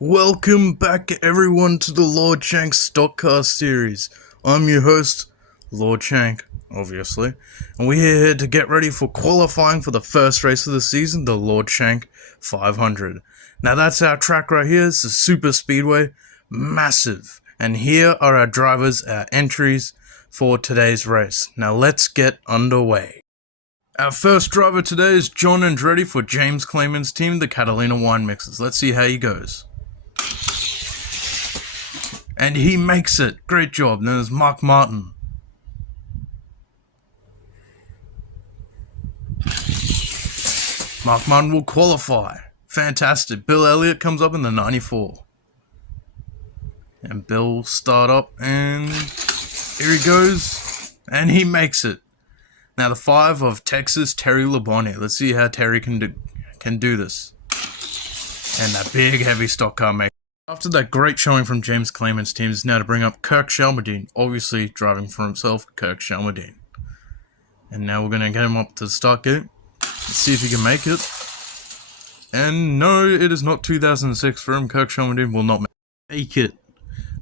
Welcome back everyone to the Lord Shank Stockcast series. I'm your host, Lord Shank, obviously, and we're here to get ready for qualifying for the first race of the season, the Lord Shank 500. Now that's our track right here, it's a super speedway, massive, and here are our drivers, our entries for today's race. Now let's get underway. Our first driver today is John Andretti for James Clayman's team, the Catalina Wine Mixers. Let's see how he goes. And he makes it. Great job. Then there's Mark Martin. Mark Martin will qualify. Fantastic. Bill Elliott comes up in the 94. And Bill will start up and here he goes. And he makes it. Now the 5 of Texas, Terry Labonte. Let's see how Terry can do this. And that big heavy stock car makes. After that great showing from James Clayman's team, is now to bring up Kirk Shelmerdine, obviously driving for himself, Kirk Shelmerdine. And now we're going to get him up to the start gate. Let's see if he can make it. And no, it is not 2006 for him. Kirk Shelmerdine will not make it.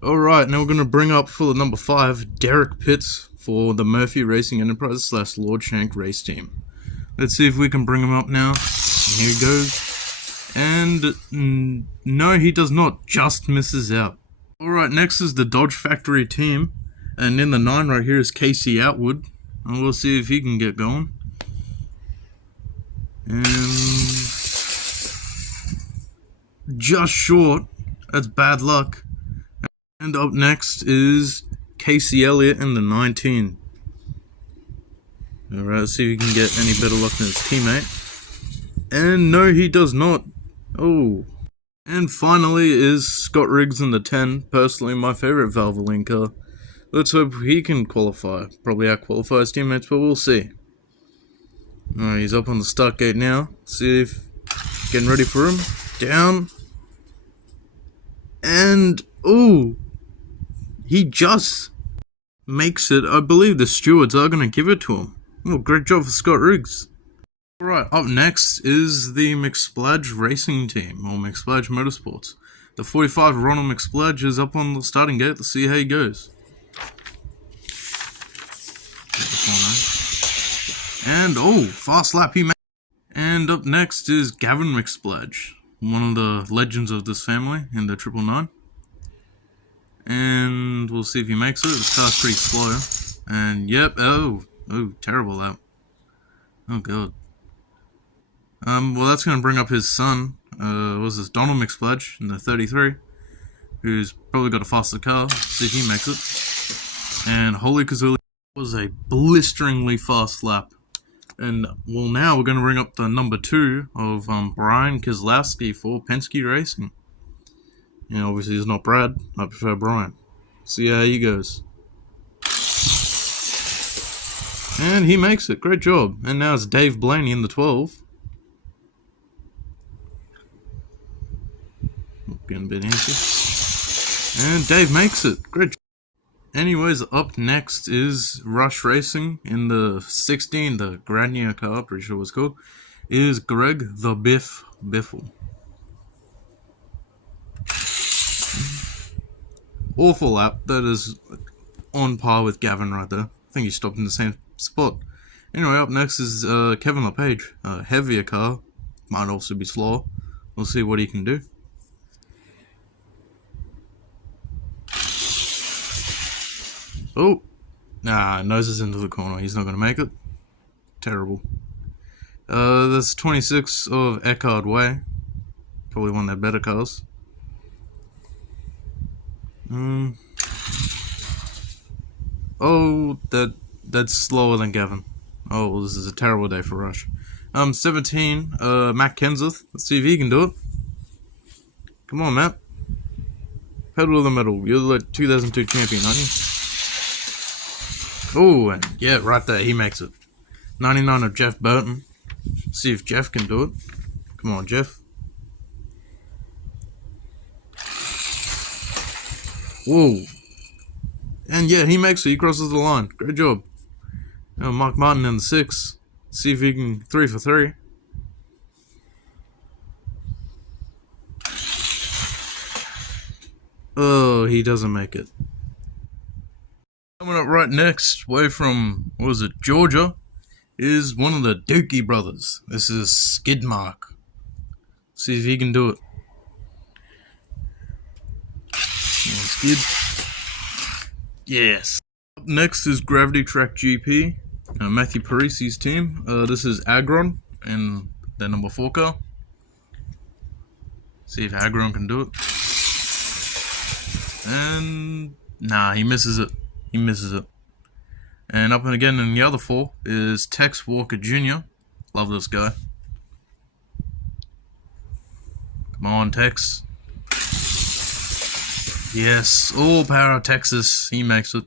Alright, now we're going to bring up for the number 5, Derek Pitts for the Murphy Racing Enterprise / Lord Shank race team. Let's see if we can bring him up now. And here he goes. And no, he does not, just misses out. Alright, next is the Dodge Factory team. And in the 9 right here is Casey Outwood. And we'll see if he can get going. And just short. That's bad luck. And up next is Casey Elliott in the 19. Alright, let's see if he can get any better luck than his teammate. And no, he does not. Oh. And finally is Scott Riggs in the 10. Personally, my favorite Valvoline car. Let's hope he can qualify. Probably out-qualify his teammates, but we'll see. Alright, he's up on the start gate now. See if... Getting ready for him. Down. And... oh! He just makes it. I believe the stewards are going to give it to him. Oh, great job for Scott Riggs. Alright, up next is the McSplage Racing Team, or McSplage Motorsports. The 45 Ronald McSplage is up on the starting gate. Let's see how he goes. And, oh, fast lap he made. And up next is Gavin McSplage, one of the legends of this family in the 999. And we'll see if he makes it. This car's pretty slow. And, yep, oh, terrible lap. Oh, God. Well, that's going to bring up his son, was this Donald McSplage in the 33, who's probably got a faster car. See if he makes it. And holy kazooie, was a blisteringly fast lap. And, well, now we're going to bring up the number 2 of Brian Keselowski for Penske Racing. And obviously it's not Brad, I prefer Brian. See how he goes. And he makes it, great job. And now it's Dave Blaney in the 12. Getting a bit antsy. And Dave makes it. Great job. Anyways, up next is Rush Racing in the 16, the Granier car, pretty sure it's called, is Greg the Biff Biffle. Awful lap. That is on par with Gavin right there. I think he stopped in the same spot. Anyway, up next is Kevin LePage. A heavier car. Might also be slower. We'll see what he can do. Oh, nah, noses into the corner. He's not going to make it. Terrible. That's 26 of Eckhard Way. Probably one of their better cars. Oh, that's slower than Gavin. Oh, well, this is a terrible day for Rush. 17, Matt Kenseth. Let's see if he can do it. Come on, Matt. Pedal to the metal. You're the 2002 champion, aren't you? Oh, and yeah, right there, he makes it. 99 of Jeff Burton. See if Jeff can do it. Come on, Jeff. Whoa. And yeah, he makes it. He crosses the line. Great job. Mark Martin in the 6. See if he can 3 for 3. Oh, he doesn't make it. Coming up right next, way from, what was it, Georgia, is one of the Dookie brothers. This is Skidmark. See if he can do it. Skid. Yes. Up next is Gravity Track GP, Matthew Parisi's team. This is Agron and their number 4 car. See if Agron can do it. And nah, he misses it. He misses it. And up and again in the other 4 is Tex Walker Jr. Love this guy. Come on, Tex. Yes, all power Texas. He makes it.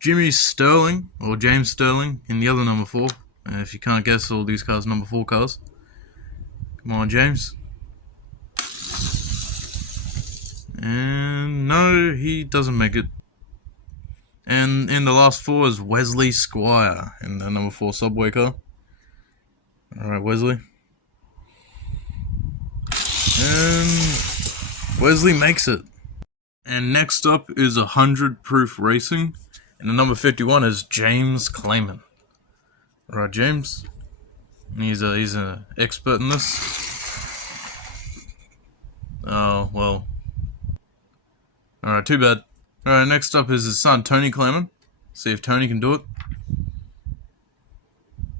Jimmy Sterling, or James Sterling, in the other number 4. If you can't guess, all these cars number 4 cars. Come on, James. And no, he doesn't make it. And in the last 4 is Wesley Squire in the number 4 Subway car. Alright, Wesley. And Wesley makes it. And next up is 100 Proof Racing. And the number 51 is James Clayman. Alright, James. He's an expert in this. Oh, well. Alright, too bad. Alright, next up is his son, Tony Clayman. See if Tony can do it.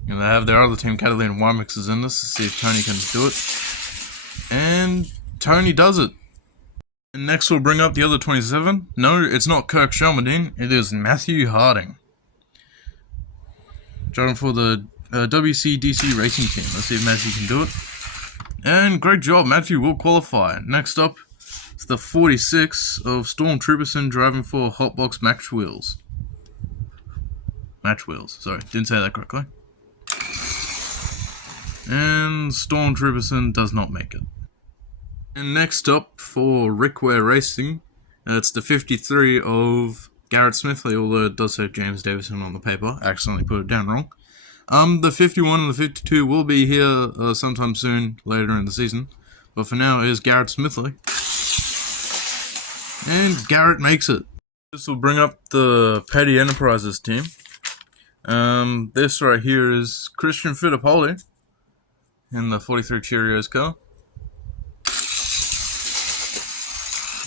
And they have their other team, Catalina Y-Mixers, in this. See if Tony can do it. And Tony does it. And next we'll bring up the other 27. No, it's not Kirk Shelmerdine. It is Matthew Harding. Driving for the WCDC racing team. Let's see if Matthew can do it. And great job, Matthew will qualify. Next up, it's the 46 of Storm Trooperson driving for Hotbox Match Wheels. Match Wheels, sorry, didn't say that correctly. And Storm Trooperson does not make it. And next up for Rickware Racing, it's the 53 of Garrett Smithley, although it does say James Davison on the paper. I accidentally put it down wrong. The 51 and the 52 will be here sometime soon, later in the season. But for now, it is Garrett Smithley. And Garrett makes it. This will bring up the Petty Enterprises team. This right here is Christian Fittipaldi in the 43 Cheerios car.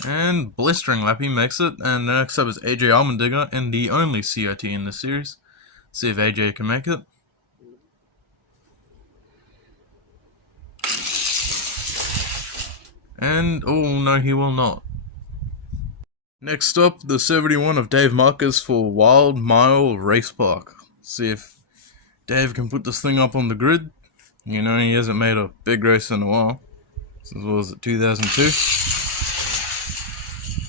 And Blistering Lappy makes it. And next up is AJ Allmendinger in the only CIT in this series. See if AJ can make it. And, oh no, he will not. Next up, the 71 of Dave Marcus for Wild Mile Race Park. See if Dave can put this thing up on the grid. You know, he hasn't made a big race in a while. Since, what was it, 2002?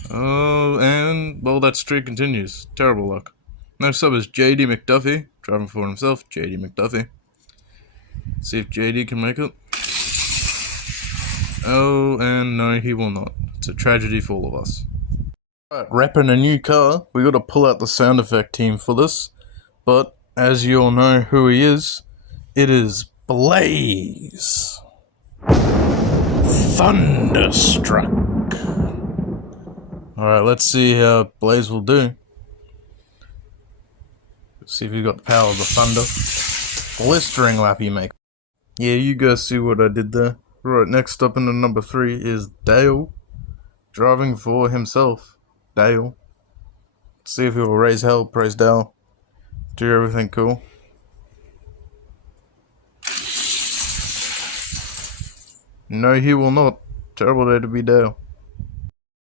Oh, and, well, that streak continues. Terrible luck. Next up is JD McDuffie, driving for himself, JD McDuffie. See if JD can make it. Oh, and no, he will not. It's a tragedy for all of us. Alright, wrapping a new car, we gotta pull out the sound effect team for this. But, as you all know who he is, it is Blaze. Thunderstruck. Alright, let's see how Blaze will do. Let's see if he's got the power of the thunder. Blistering Lappy make. Yeah, you guys see what I did there. Right, next up in the number 3 is Dale. Driving for himself. Dale. Let's see if he will raise hell, praise Dale. Do everything cool. No, he will not. Terrible day to be Dale.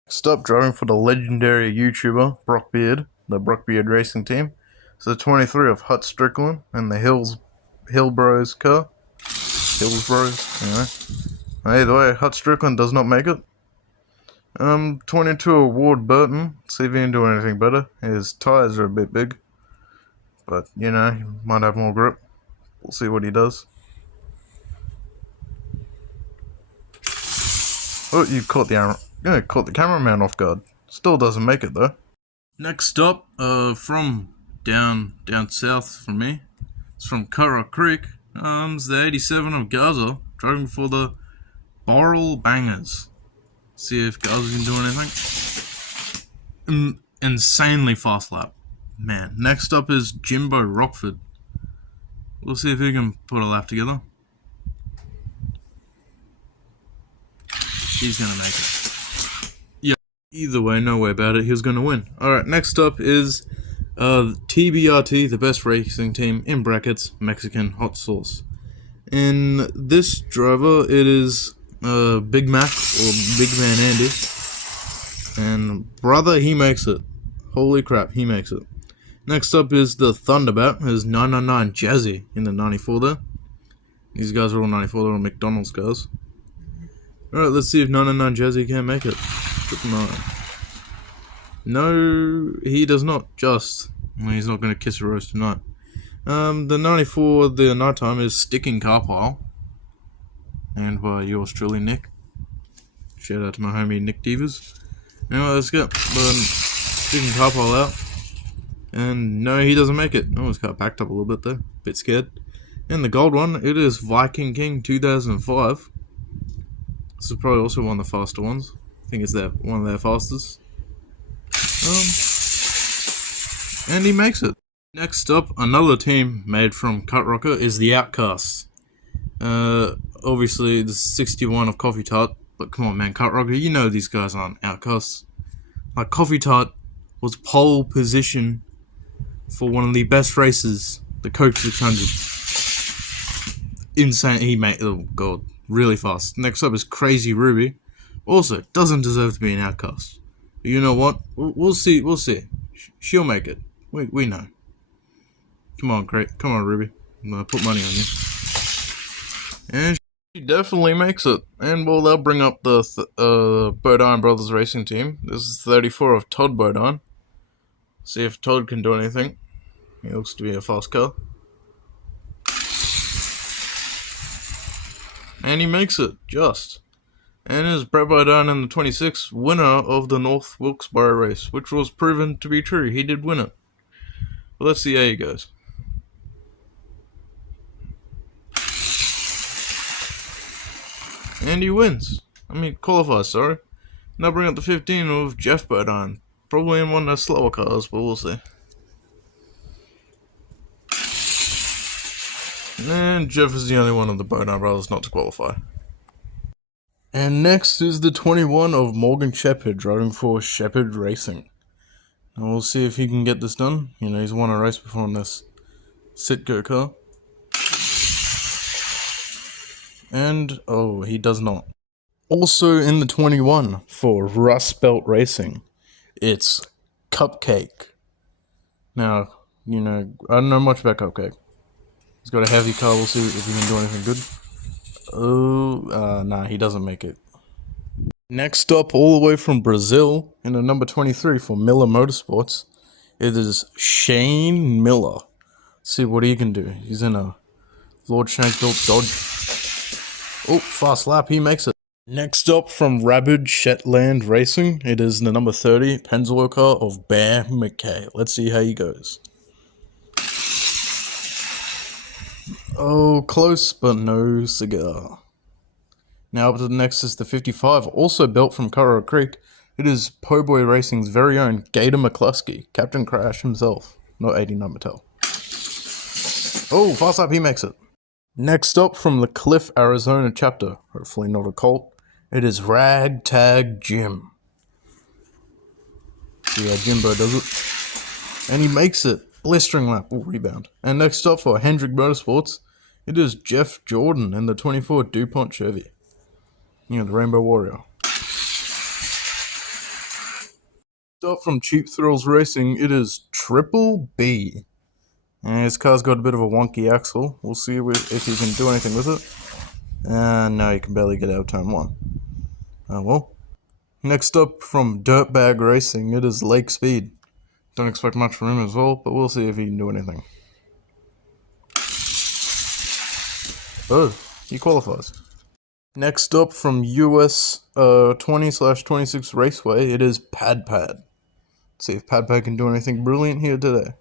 Next up, driving for the legendary YouTuber, Brockbeard, the Brockbeard Racing Team. It's the 23 of Hut Strickland and the Hill Bros car. Hills Bros, anyway. Either way, Hut Strickland does not make it. 22 of Ward Burton. See if he can do anything better. His tyres are a bit big. But, you know, he might have more grip. We'll see what he does. Oh, you caught the cameraman off guard. Still doesn't make it though. Next up, from down south from me, it's from Curragh Creek. It's the 87 of Garza, driving for the Boral Bangers. See if Garza can do anything. insanely fast lap. Man, next up is Jimbo Rockford. We'll see if he can put a lap together. He's gonna make it. Yeah, either way, no way about it, he was gonna win. Alright, next up is TBRT, the best racing team, in brackets, Mexican hot sauce. In this driver, it is Big Mac, or Big Man Andy. And brother, he makes it. Holy crap, he makes it. Next up is the Thunderbat, his 999 Jazzy in the 94 there. These guys are all 94, they're all McDonald's cars. Alright, let's see if 999 Jazzy can make it. Good night. No, he does not. He's not going to kiss a rose tonight. The 94, the nighttime, is Sticking Car Pile. And by yours truly, Nick. Shout out to my homie Nick Divas. Anyway, let's get Sticking Car Pile out. And no, he doesn't make it. Oh, his car packed up a little bit there. Bit scared. And the gold one, it is Viking King 2005. This is probably also one of the faster ones. I think it's one of their fastest. And he makes it. Next up, another team made from Cut Rocker is the Outcasts. Obviously, this is 61 of Coffee Tart, but come on, man, Cut Rocker, you know these guys aren't Outcasts. Like, Coffee Tart was pole position for one of the best races, the Coke 600. Insane, he made, oh god, really fast. Next up is Crazy Ruby. Also, doesn't deserve to be an Outcast. But you know what? We'll see. She'll make it. We know. Come on, Ruby. I'm gonna put money on you. And she definitely makes it. And well, they'll bring up the Bodine Brothers Racing Team. This is 34 of Todd Bodine. See if Todd can do anything. He looks to be a fast car. And he makes it, just. And is Brett Bodine in the 26th winner of the North Wilkesboro race, which was proven to be true. He did win it. But let's see how he goes. And he wins. Qualifies, sorry. Now bring up the 15 of Jeff Bodine. Probably in one of the slower cars, but we'll see. And Jeff is the only one of the Bodine brothers not to qualify. And next is the 21 of Morgan Shepherd, driving for Shepherd Racing. And we'll see if he can get this done. You know, he's won a race before in this Sitco car. And, oh, he does not. Also in the 21 for Rust Belt Racing, it's Cupcake. Now, you know, I don't know much about Cupcake. He's got a heavy car, we'll see if he can do anything good. Oh, nah, he doesn't make it. Next up, all the way from Brazil, in the number 23 for Miller Motorsports, it is Shane Miller. Let's see what he can do. He's in a Lord Shank built Dodge. Oh, fast lap, he makes it. Next up from Rabid Shetland Racing, it is the number 30 Pennzoil car of Bear McKay. Let's see how he goes. Oh, close, but no cigar. Now up to the next is the 55, also built from Curragh Creek. It is Po' Boy Racing's very own Gator McCluskey, Captain Crash himself, not 89 Mattel. Oh, fast lap, he makes it. Next up from the Cliff, Arizona chapter, hopefully not a cult, it is Ragtag Jim. See how Jimbo does it. And he makes it. Blistering lap, rebound. And next up for Hendrick Motorsports, it is Jeff Jordan in the 24 DuPont Chevy. You know, the Rainbow Warrior. Next up from Cheap Thrills Racing, it is Triple B. And his car's got a bit of a wonky axle. We'll see if he can do anything with it. No, he can barely get out of turn 1. Oh well. Next up from Dirtbag Racing, it is Lake Speed. Don't expect much from him as well, but we'll see if he can do anything. Oh, he qualifies. Next up from US 20/26 Raceway, it is Pad Pad. Let's see if Pad Pad can do anything brilliant here today.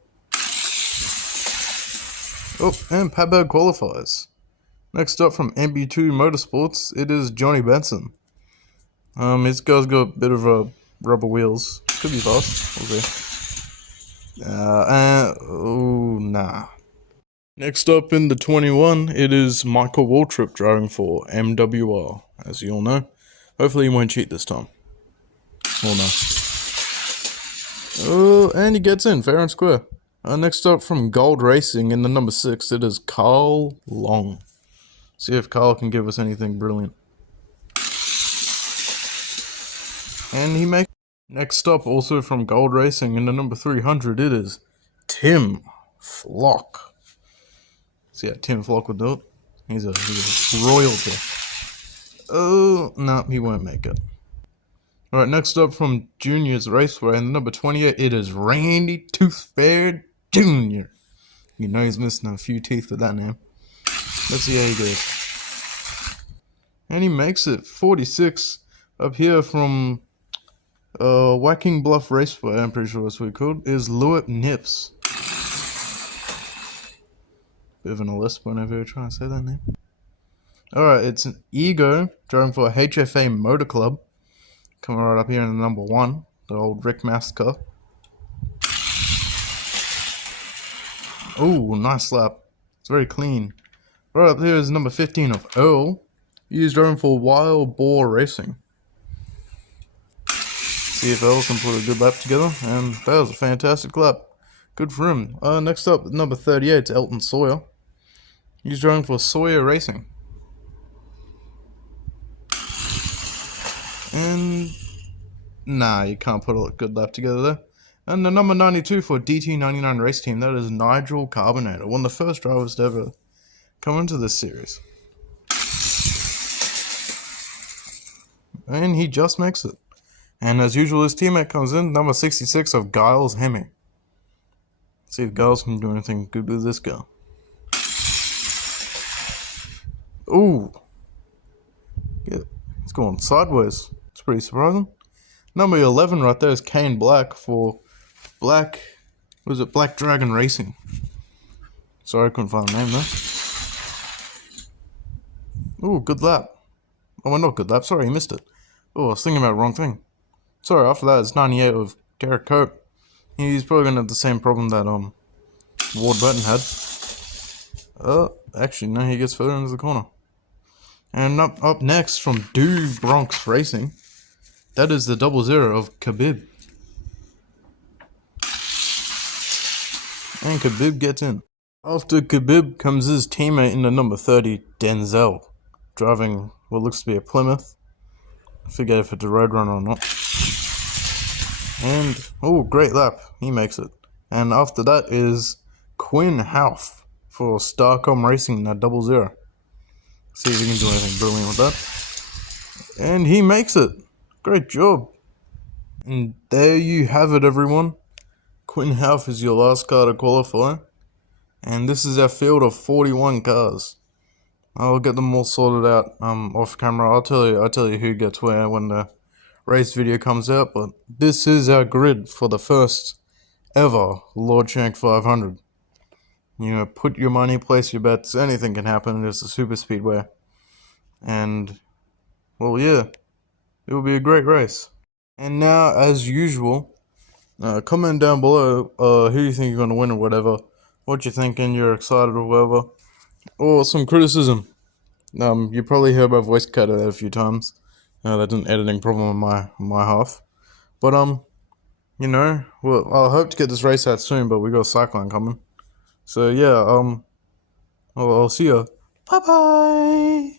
Oh, and Pad Pad qualifies. Next up from MB2 Motorsports, it is Johnny Benson. His guy's got a bit of rubber wheels. Could be fast. We'll see. Oh, nah. Next up in the 21, it is Michael Waltrip driving for MWR, as you all know. Hopefully he won't cheat this time. Or no. Oh, and he gets in, fair and square. Next up from Gold Racing in the number 6, it is Carl Long. See if Carl can give us anything brilliant. And he makes. Next up, also from Gold Racing in the number 300, it is Tim Flock. See how Tim Flock would do it? He's a royalty. Oh, no, he won't make it. Alright, next up from Juniors Raceway in the number 28, it is Randy Toothfair Jr. You know he's missing a few teeth with that name. Let's see how he goes. And he makes it 46 up here from Whacking Bluff Raceway, I'm pretty sure that's what it's called, is Lewitt Nips. Bit of an lisp whenever I try to say that name. Alright, it's an Ego driving for HFA Motor Club. Coming right up here in the number 1, the old Rick Mast car. Oh, nice lap. It's very clean. Right up here is number 15 of Earl. He's driving for Wild Boar Racing. See if Earl can put a good lap together, and that was a fantastic lap. Good for him. Next up, number 38 is Elton Sawyer. He's driving for Sawyer Racing. And nah, you can't put a good lap together there. And the number 92 for DT99 Race Team, that is Nigel Carbonator, one of the first drivers to ever come into this series. And he just makes it. And as usual, his teammate comes in, number 66 of Giles Hemming. See if Giles can do anything good with this guy. Ooh. Yeah, he's going sideways. It's pretty surprising. Number 11 right there is Kane Black for Black Dragon Racing. Sorry, I couldn't find the name there. Ooh, good lap. Oh, well, not good lap. Sorry, he missed it. Oh, I was thinking about the wrong thing. Sorry, after that, it's 98 of Derek Cope. He's probably going to have the same problem that Ward Burton had. Actually, no, he gets further into the corner. And up next from Do Bronx Racing, that is the 00 of Khabib. And Khabib gets in. After Khabib comes his teammate in the number 30, Denzel, driving what looks to be a Plymouth. I forget if it's a Roadrunner or not. And, oh, great lap. He makes it. And after that is Quinn Houff for Starcom Racing, that 00. See if he can do anything brilliant with that. And he makes it. Great job. And there you have it, everyone. Quinn Houff is your last car to qualify. And this is our field of 41 cars. I'll get them all sorted out off camera. I'll tell you who gets where when the race video comes out. But this is our grid for the first ever Lord Shank 500. You know, put your money, place your bets. Anything can happen. It's a super speedway. And, well, yeah. It will be a great race. And now, as usual, comment down below who you think you're going to win or whatever. What you're thinking, you're excited or whatever. Or some criticism. You probably heard my voice cut out a few times. That's an editing problem on my half. But, you know, well, I hope to get this race out soon, but we got a cyclone coming. So, yeah, I'll see ya. Bye-bye!